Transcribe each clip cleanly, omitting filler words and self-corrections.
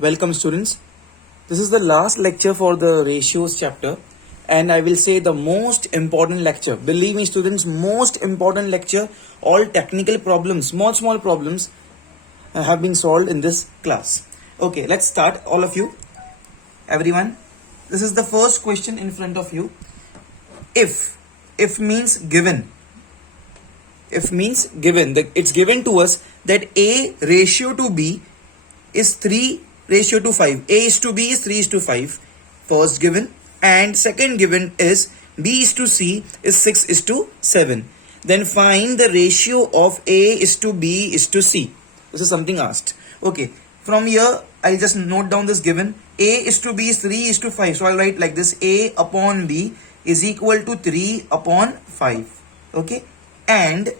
Welcome students. This is the last lecture for the ratios chapter and I will say the most important lecture. Believe me students, most important lecture. All technical problems, small problems have been solved in this class. Okay, let's start all of you. Everyone, this is the first question in front of you. If means given. If means given. It's given to us that A ratio to B is 3 ratio to 5. A is to B is 3 is to 5. First given. And second given is B is to C is 6 is to 7. Then find the ratio of A is to B is to C. This is something asked. Okay. From here, I'll just note down this given. A is to B is 3 is to 5. So I'll write like this. A upon B is equal to 3 upon 5. Okay. And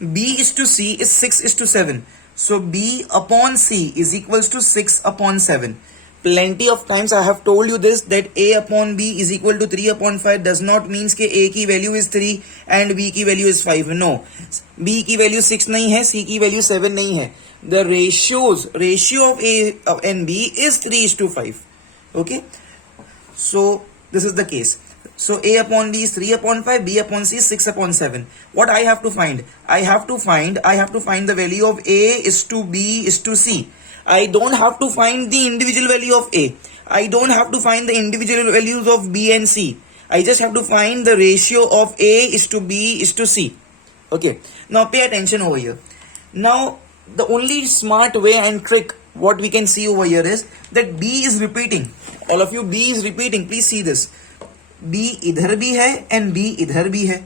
B is to C is 6 is to 7. So B upon C is equals to 6 upon 7. Plenty of times I have told you this, that A upon B is equal to 3 upon 5 does not means कि A की value is 3 and B की value is 5. No. B की value 6 नहीं है, C की value 7 नहीं है. The ratio of A and B is 3 is to 5. Okay. So this is the case. So A upon B is 3 upon 5, B upon C is 6 upon 7. What I have to find? I have to find the value of A is to B is to C. I don't have to find the individual value of A. I don't have to find the individual values of B and C. I just have to find the ratio of A is to B is to C. Okay. Now pay attention over here. Now the only smart way and trick what we can see over here is that B is repeating. All of you, B is repeating. Please see this. B इधर भी है and B इधर भी है.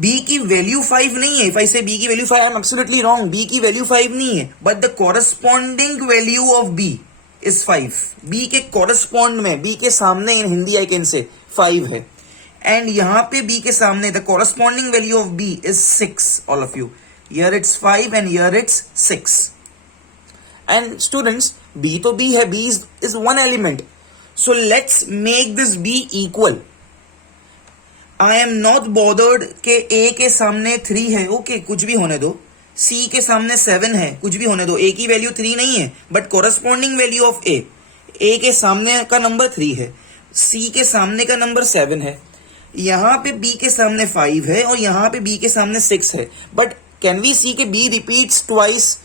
B की value 5 नहीं है. If I say B की value 5, I am absolutely wrong. B की वैल्यू 5 नहीं है. But the corresponding value of B is 5. B के correspond में, B के सामने in Hindi I can say 5 है. And यहाँ पे B के सामने the corresponding value of B is 6. All of you. Here it's 5 and here it's 6. And students, B तो B है. B is one element. So let's make this B equal. I am not bothered के A के सामने 3 है. Okay, कुछ भी होने दो. C के सामने 7 है. कुछ भी होने दो. A की वैल्यू 3 नहीं है. But corresponding value of A. A के सामने का नंबर 3 है. C के सामने का नंबर 7 है. यहाँ पे B के सामने 5 है और यहाँ पे B के सामने 6 है. But can we see कि B repeats twice?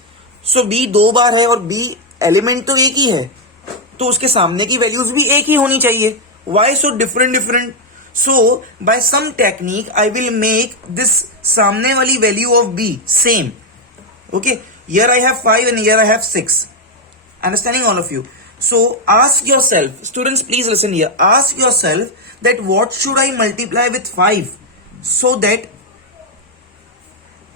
So B 2 बार है और B एलिमेंट तो एक ही है. तो उसके सामने की वैल्यूज भी एक ही होनी चाहिए. Why so different? So by some technique I will make this सामने वाली value of B same. Okay, here I have 5 and here I have 6. Understanding all of you? So ask yourself, students, please listen here. Ask yourself that what should I multiply with 5 so that,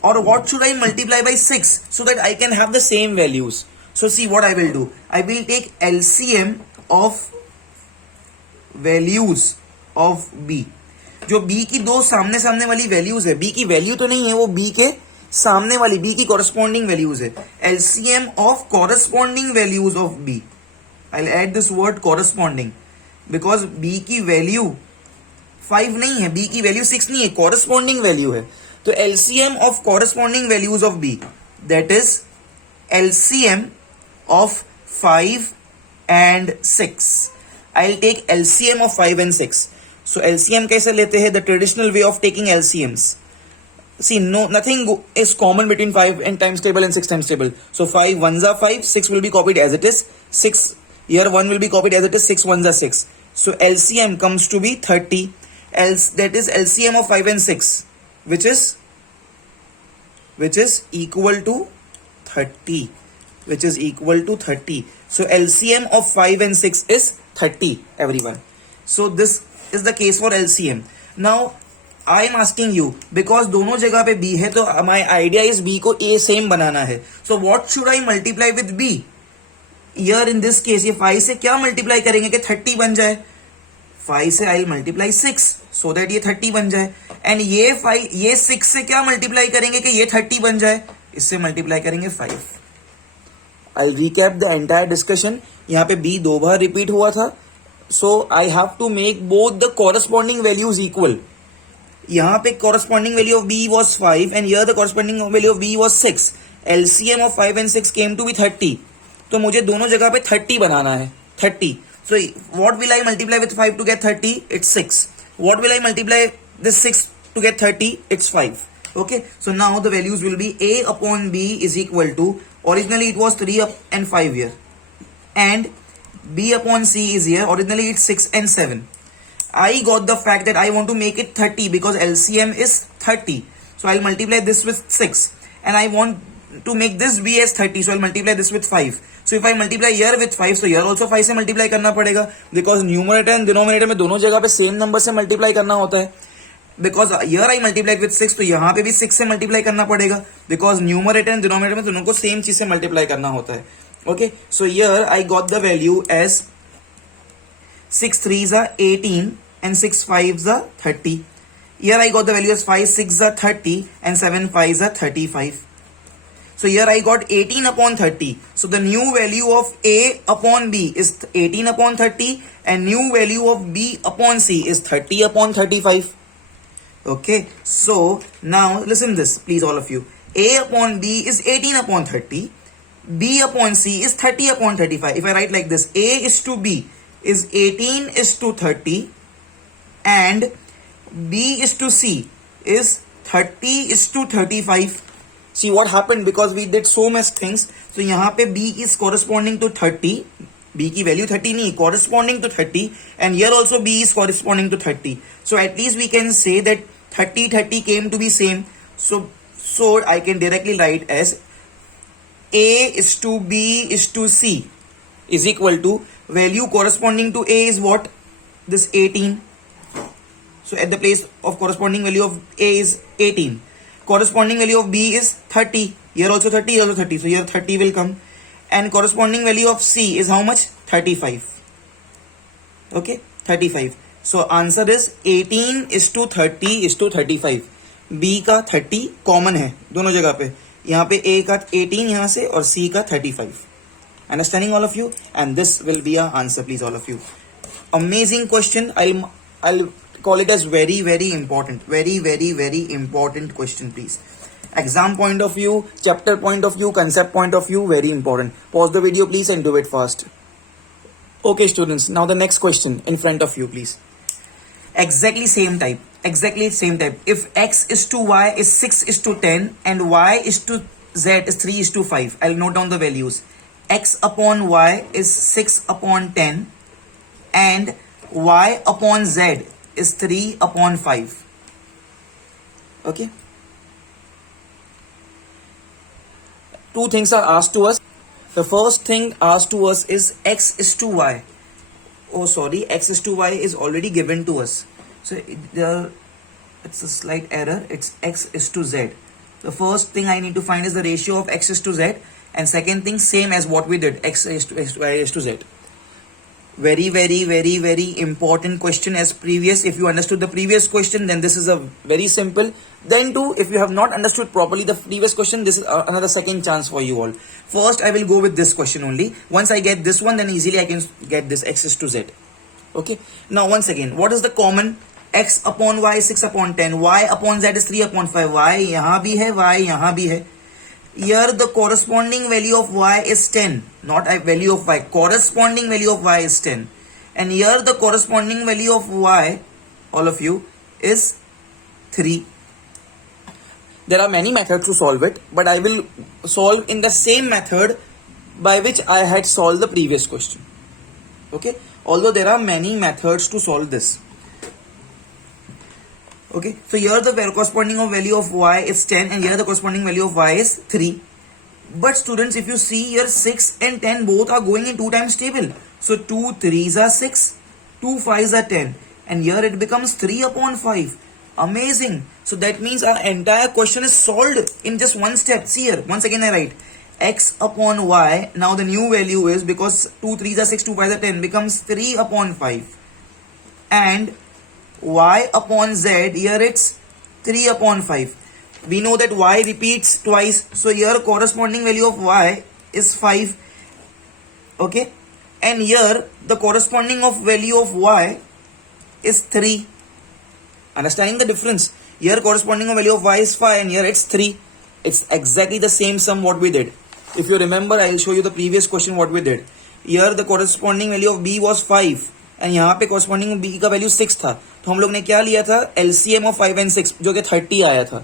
or what should I multiply by 6 so that I can have the same values. So see what I will do. I will take LCM of values of B. जो B की दो सामने सामने वाली values है. B की value तो नहीं है, वो B के सामने वाली B की कॉरेस्पॉन्डिंग वैल्यूज है. LCM of corresponding values of B. I'll add this word corresponding because B की वैल्यू 5 नहीं है, B की वैल्यू 6 नहीं है, corresponding वैल्यू है. तो LCM of corresponding values of B, that is LCM of 5 and 6. I'll take LCM of 5 and 6. So LCM कैसे लेते हैं? The traditional way of taking LCMs. See, nothing is common between 5 and times table and 6 times table. So 5 ones are 5, 6 will be copied as it is. 6 here 1 will be copied as it is. 6 ones are 6. So LCM comes to be 30. That is LCM of 5 and 6, which is equal to 30. Which is equal to 30. So LCM of 5 and 6 is 30, everyone. So this is the case for LCM. Now I am asking you, because दोनों जगह पे B है, तो my idea is B को A same बनाना है. So what should I multiply with B? Here in this case ये 5 से क्या multiply करेंगे कि 30 बन जाए? 5 से I'll multiply 6 so that ये 30 बन जाए. And ये 6 से क्या multiply करेंगे कि ये 30 बन जाए? इससे multiply करेंगे 5. I'll recap the entire discussion. यहाँ पे B 2 बार repeat हुआ था. So I have to make both the corresponding values equal. यहाँ पे corresponding value of B was 5 and here the corresponding value of B was 6. LCM of 5 and 6 came to be 30, तो मुझे दोनों जगह पे 30 बनाना है, 30. So what will I multiply with 5 to get 30? It's 6. What will I multiply this 6 to get 30? It's 5. Okay, so now the values will be A upon B is equal to, originally it was 3 up and 5 here, and B upon C is here, originally it's 6 and 7. I got the fact that I want to make it 30 because LCM is 30. So I'll multiply this with 6, and I want to make this B as 30, so I'll multiply this with 5. So if I multiply here with 5, so here also 5 से multiply करना पड़ेगा, because numerator and denominator में दोनों जगह पे same number से multiply करना होता है. Because here I multiplied with 6, तो यहाँ पे भी 6 से multiply करना पड़ेगा, because numerator and denominator में दोनों को same चीज से multiply करना होता है. Okay, so here I got the value as 6 3s are 18 and 6 5s are 30. Here I got the value as 5 6s are 30 and 7 5s are 35. So here I got 18 upon 30. So the new value of A upon B is 18 upon 30, and new value of B upon C is 30 upon 35. Okay, so now listen this, please, all of you. A upon B is 18 upon 30. B upon C is 30 upon 35. If I write like this, A is to B is 18 is to 30, and B is to C is 30 is to 35. See what happened, because we did so much things. So यहाँ पे B is corresponding to 30. B की value 30 नहीं, corresponding to 30, and here also B is corresponding to 30. So at least we can say that 30 came to be same. So I can directly write as A is to B is to C is equal to value corresponding to A is what? This 18. So at the place of corresponding value of A is 18. Corresponding value of B is 30. Here also 30, here also 30. So here 30 will come. And corresponding value of C is how much? 35. Okay, 35. So answer is 18 is to 30 is to 35. B का 30 common है दोनों जगह पे. यहाँ पे A का 18 यहाँ से और C का 35. Understanding all of you? And this will be our answer, please, all of you. Amazing question. I'll call it as very very important, very important question, please. Exam point of view, chapter point of view, concept point of view, very important. Pause the video, please, and do it fast. Okay, students, now the next question in front of you, please. Exactly same type. If x is to y is 6 is to 10 and y is to z is 3 is to 5, I'll note down the values. X upon y is 6 upon 10 and y upon z is 3 upon 5. Okay, two things are asked to us. The first thing asked to us is x is to y. Oh sorry, x is to y is already given to us, so it's a slight error. It's x is to z. The first thing I need to find is the ratio of x is to z, and second thing, same as what we did, x is to y is to z. Very important question as previous. If you understood the previous question, then this is a very simple. Then too, if you have not understood properly the previous question, this is another second chance for you all. First I will go with this question only. Once I get this one, then easily I can get this x is to z. Okay, now once again, what is the common? X upon y 6 upon 10, y upon z is 3 upon 5. y यहाँ भी है, y यहाँ भी है. Here the corresponding value of y is 10, not a value of y. Corresponding value of y is 10, and here the corresponding value of y, all of you, is 3. There are many methods to solve it, but I will solve in the same method by which I had solved the previous question. Okay, although there are many methods to solve this. Okay, so here the corresponding of value of y is 10 and here the corresponding value of y is 3. But students, if you see here, 6 and 10 both are going in 2 times table. So 2 3s are 6, 2 5s are 10, and here it becomes 3 upon 5. Amazing. So that means our entire question is solved in just one step. See here, once again I write x upon y. Now the new value is, because 2 3s are 6, 2 5s are 10, becomes 3 upon 5. And y upon z, here it's 3 upon 5. We know that y repeats twice, so here corresponding value of y is 5. Okay, and here the corresponding of value of y is 3. Understanding the difference? Here corresponding value of y is 5 and here it's 3. It's exactly the same sum what we did. If you remember, I'll show you the previous question what we did. Here the corresponding value of b was 5 and यहाँ पे corresponding b का value 6 था. तो हम लोग ने क्या लिया था, LCM of 5 and 6 जो कि 30 आया था.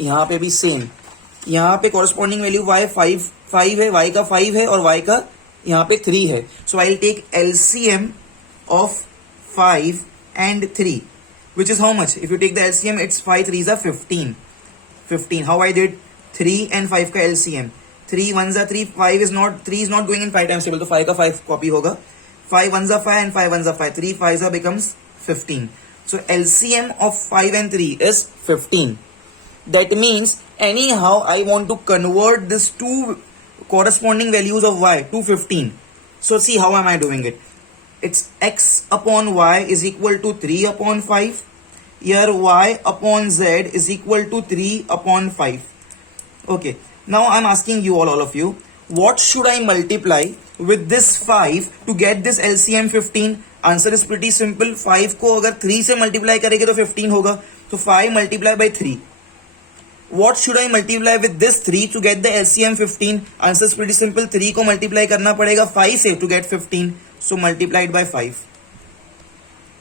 यहाँ पे भी सेम, यहाँ पे corresponding value y 5 है, y का 5 है और y का यहाँ पे 3 है. So I'll take LCM of 5 and 3, which is how much? If you take the LCM, it's 5 3s are 15. 15. How I did? 3 and 5 का LCM. 3 1s are 3. 3 is not going in 5 times table. तो 5 का 5 copy होगा. 5 1s are 5 and 5 1s are 5. 3 5s are becomes 15. So LCM of 5 and 3 is 15. That means anyhow I want to convert these two corresponding values of y to 15. So see how am I doing it? It's x upon y is equal to 3 upon 5. Here y upon z is equal to 3 upon 5. Okay. Now I'm asking you all of you, what should I multiply with this 5 to get this LCM 15? Answer is pretty simple. 5 को अगर 3 से multiply करेंगे तो 15 होगा. So 5 multiply by 3. What should I multiply with this 3 to get the LCM 15? Answer is pretty simple. 3 को multiply करना पड़ेगा 5 से to get 15. So multiplied by 5.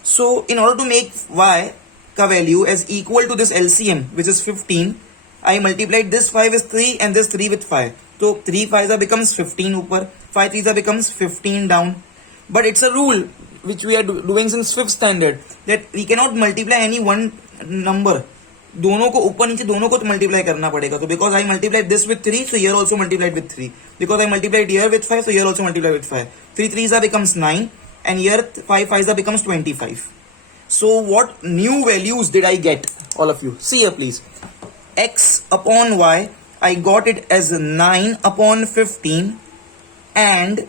So in order to make y का value as equal to this LCM which is 15, I multiplied this 5 with 3 and this 3 with 5. So 3 5s becomes 15 ऊपर, 5 3s becomes 15 down. But it's a rule which we are doing since 5th standard that we cannot multiply any one number. दोनों को ऊपर नीचे दोनों को तो multiply करना पड़ेगा. तो because I multiplied this with 3, so here also multiplied with 3. Because I multiplied here with 5, so here also multiplied with 5. 3 3s becomes 9 and here 5 5s becomes 25. So what new values did I get? All of you see here please. X upon y, I got it as 9 upon 15 and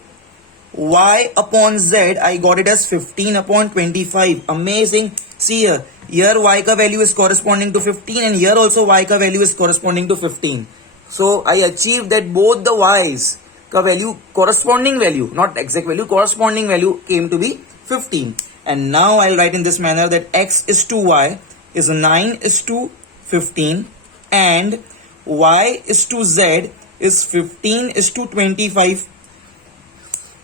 y upon z, I got it as 15 upon 25. Amazing. See here. Here y का value is corresponding to 15 and here also y का value is corresponding to 15. So I achieved that both the y's का value, corresponding value, not exact value, corresponding value came to be 15. And now I'll write in this manner that x is to y is 9 is to 15 and y is to z is 15 is to 25.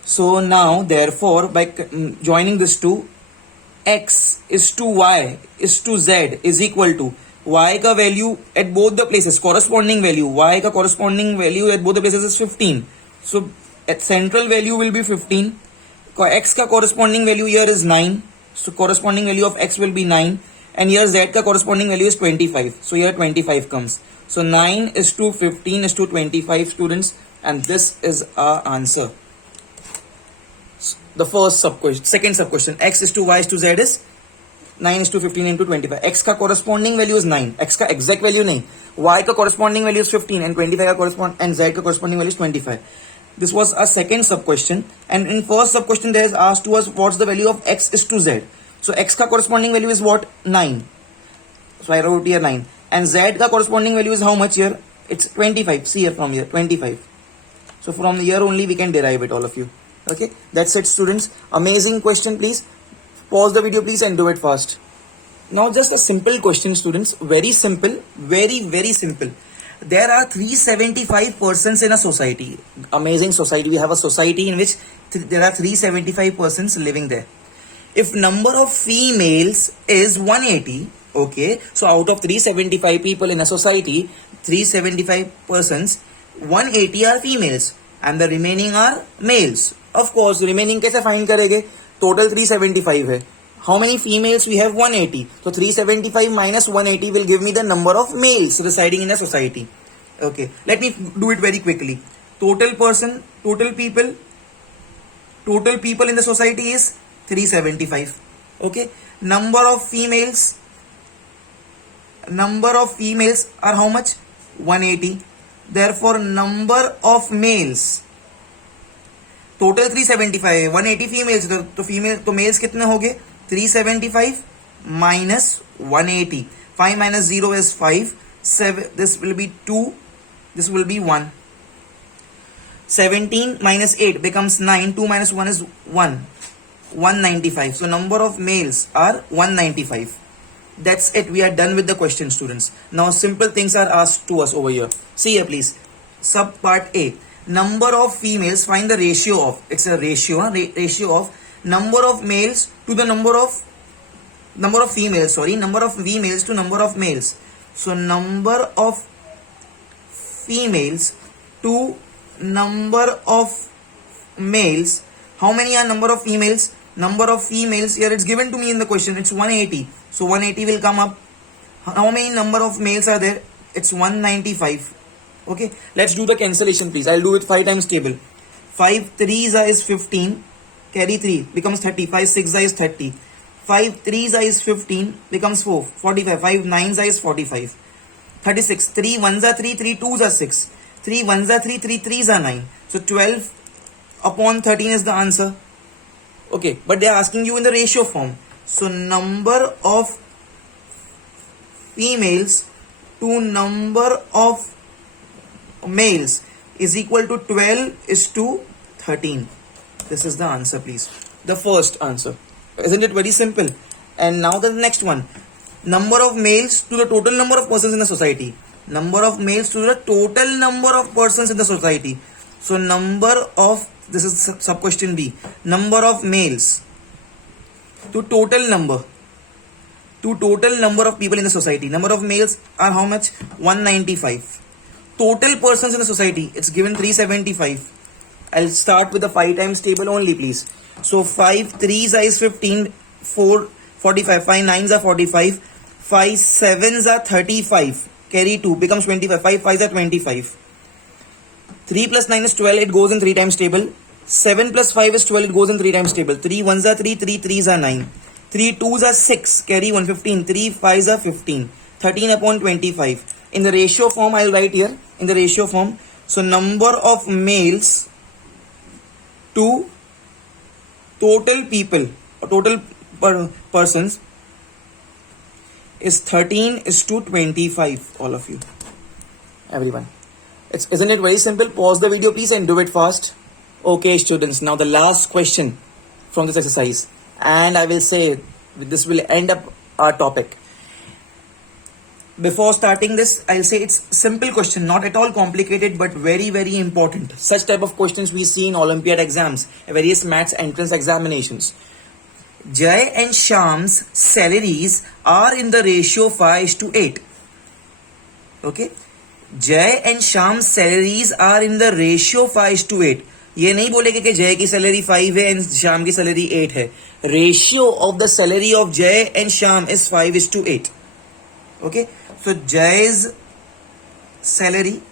So now therefore by joining this two, x is to y is to z is equal to y का value at both the places, corresponding value, y का corresponding value at both the places is 15. So at central value will be 15. X का corresponding value here is 9. So corresponding value of x will be 9. And here z का corresponding value is 25. So here 25 comes. So 9 is to 15 is to 25 students. And this is our answer. The first sub question, second sub question, x is to y is to z is 9 is to 15 into 25. X का corresponding value is 9. X का exact value नहीं. Y का corresponding value is 15 and 25 का correspond and z का corresponding value is 25. This was a second sub question. And in first sub question there is asked to us what's the value of x is to z. So x का corresponding value is what? 9. So I wrote here 9. And z का corresponding value is how much here? It's 25. See here from here 25. So from here only we can derive it, all of you. Okay, that's it students. Amazing question. Please pause the video please and do it fast. Now just a simple question students, very simple, very simple. There are 375 persons in a society. Amazing society. We have a society in which there are 375 persons living there. If number of females is 180, okay, so out of 375 people in a society, 375 persons, 180 are females and the remaining are males. Of course, remaining कैसे find करेंगे? Total 375 है. How many females we have? 180. So 375 minus 180 will give me the number of males residing in a society. Okay, let me do it very quickly. Total people in the society is 375. Okay, number of females are how much? 180. Therefore number of males, total 375, 180 females, तो males कितने हो गए? 375 minus 180. 5 minus 0 is 5. 7, this will be 2. This will be 1. 17 minus 8 becomes 9. 2 minus 1 is 1. 195. So number of males are 195. That's it. We are done with the question, students. Now simple things are asked to us over here. See here, please. Sub part A. Number of females. Find the ratio of. It's a ratio. Ratio of number of males to the number of females. Sorry, number of females to number of males. So number of females to number of males. How many are number of females? Number of females here, it's given to me in the question, it's 180. So 180 will come up. How many number of males are there? It's 195. Okay, let's do the cancellation, please. I'll do it 5 times table. 5 3s is 15, carry 3 becomes 30. 5 6 is 30. 5 3s is 15 becomes 4, 45. 5 9s is 45. 36. 3 1s are 3, 3 2s are 6. 3 1s are 3, 3 3s are 9. So 12 upon 13 is the answer. Okay, but they are asking you in the ratio form. So number of females to number of males is equal to 12 is to 13. This is the answer, please. The first answer. Isn't it very simple? And now the next one. Number of males to the total number of persons in the society. Number of males to the total number of persons in the society. So number of, this is sub question B. Number of males to total number of people in the society. Number of males are how much? 195. Total persons in the society, it's given 375. I'll start with the 5 times table only, please. So 5 3s is 15, 4 45, 5 9s are 45, 5 7s are 35, carry 2 becomes 25, 5 5s are 25. 3 plus 9 is 12, it goes in 3 times table. 7 plus 5 is 12, it goes in 3 times table. 3 1s are 3, 3 3s are 9. 3 2s are 6, carry 1, 15. 3 5s are 15. 13 upon 25. In the ratio form, I'll write here. In the ratio form, so number of males to total people, or total persons is 13 is to 25. All of you, everyone. Isn't it very simple? Pause the video, please, and do it fast. Okay, students. Now the last question from this exercise, and I will say this will end up our topic. Before starting this, I'll say it's simple question, not at all complicated, but very, very important. Such type of questions we see in Olympiad exams, various maths entrance examinations. Jay and Shyam's salaries are in the ratio 5:8. Okay? Jay and Shyam's salaries are in the ratio 5:8. ये नहीं बोलेगे कि जय की salary 5 है and Shyam की salary 8 है. Ratio of the salary of Jay and Shyam is 5:8. Okay, so Jay's salary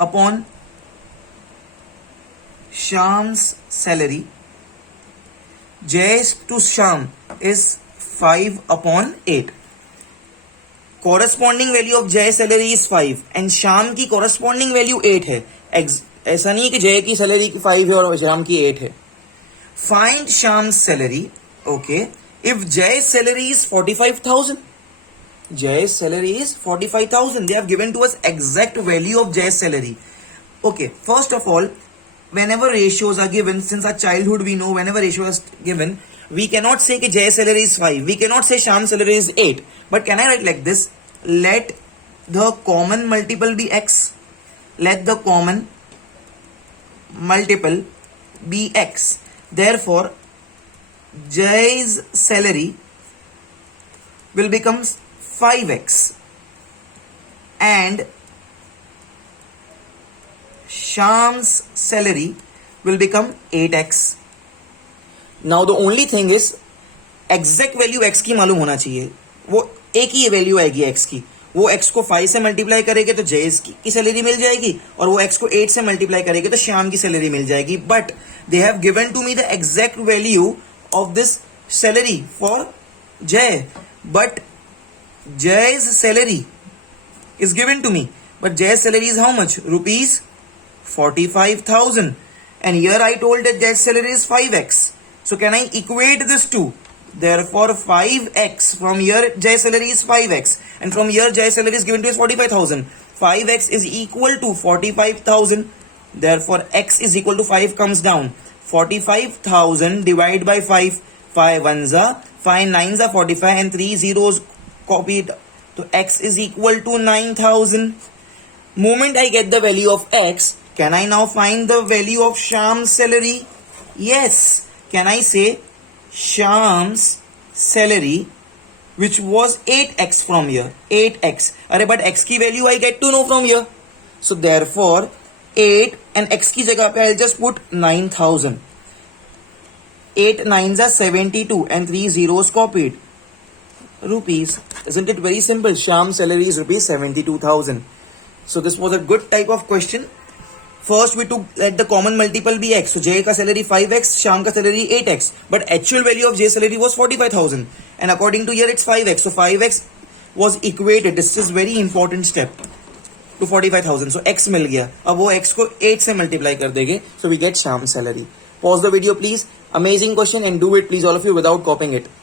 upon Shyam's salary, Jay's to Shyam is 5/8. Corresponding value of Jay's salary is 5 and Shyam की corresponding value 8 है. ऐसा नहीं कि जय की सैलरी 5 है और श्याम की 8 है. Find Shyam's salary. Okay. If Jay's salary is 45,000, Jay's salary is 45,000. They have given to us exact value of Jay's salary. Okay, first of all, whenever ratios are given, since our childhood we know whenever ratio is given, we cannot say that Jay's salary is 5. We cannot say Shyam's salary is 8. But can I write like this? Let the common multiple be x. Let the common multiple be x. Therefore, Jay's salary will become 5x and Shyam's salary will become 8x. Now the only thing is exact value x की मालूम होना चाहिए. वो एक ही value आएगी x की. वो x को 5 से मल्टीप्लाई करेंगे तो जय की सैलरी मिल जाएगी और वो x को 8 से मल्टीप्लाई करेंगे तो श्याम की सैलरी मिल जाएगी. But they have given to me the exact value of this salary for Jay, but Jay's salary is given to me, but Jay's salary is how much? Rupees 45,000, and here I told that Jay's salary is 5x. So can I equate this to? Therefore 5x, from here Jay's salary is 5x and from here Jay's salary is given to us 45,000. 5x is equal to 45,000. Therefore x is equal to 5 comes down. 45,000 divided by 5. 5 ones are 5 nines are 45 and 3 zeros copied. So x is equal to 9000. Moment I get the value of x, can I now find the value of Shyam's salary? Yes. Can I say Shyam's salary, which was 8x from here? 8x. Arre, but x की value I get to know from here. So therefore 8 and x की जगह पे I'll just put 9000. 8 nines are 72 and 3 zeros copied. Rupees. Isn't it very simple? Shyam's salary is rupees 72,000. So this was a good type of question. First we took let the common multiple be x. So J ka salary 5x, Shyam ka salary 8x. But actual value of J salary was 45,000. And according to here it's 5x. So 5x was equated. This is very important step to 45,000. So x मिल गया. अब वो x को 8 से multiply कर देंगे. So we get Shyam's salary. Pause the video please. Amazing question and do it please all of you without copying it.